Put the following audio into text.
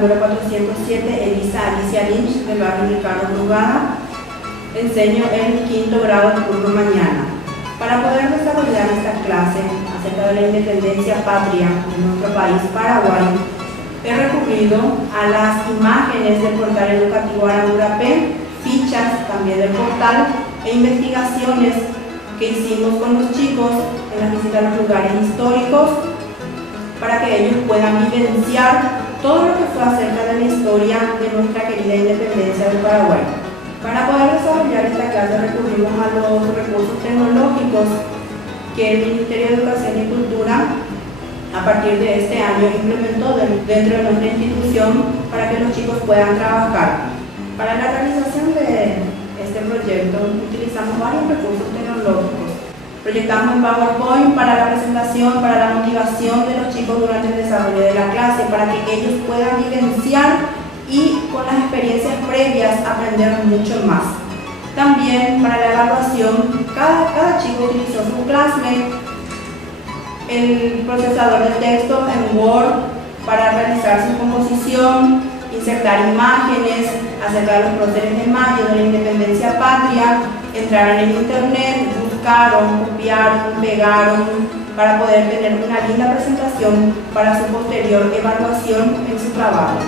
número 407, Elisa Alicia Lynch, del barrio Ricardo Brugada. Enseño el quinto grado turno mañana. Para poder desarrollar esta clase acerca de la independencia patria de nuestro país, Paraguay, he recurrido a las imágenes del portal educativo Aramburape, fichas también del portal e investigaciones que hicimos con los chicos en la visita a los lugares históricos para que ellos puedan vivenciar todo lo que fue acerca de la historia de nuestra querida independencia del Paraguay. Para poder desarrollar esta clase recurrimos a los recursos tecnológicos que el Ministerio de Educación y Cultura a partir de este año implementó dentro de nuestra institución para que los chicos puedan trabajar. Para la realización de este proyecto utilizamos varios recursos tecnológicos. Proyectamos en PowerPoint para la presentación, para la motivación de los chicos durante el desarrollo de la clase, para que ellos puedan vivenciar y con las experiencias previas aprender mucho más. También para la evaluación, cada chico utilizó su Classmate, el procesador de texto en Word para realizar su composición, insertar imágenes acerca de los próceres de mayo, de la independencia patria, entraron en internet, buscaron, copiaron, pegaron para poder tener una linda presentación para su posterior evaluación en su trabajo.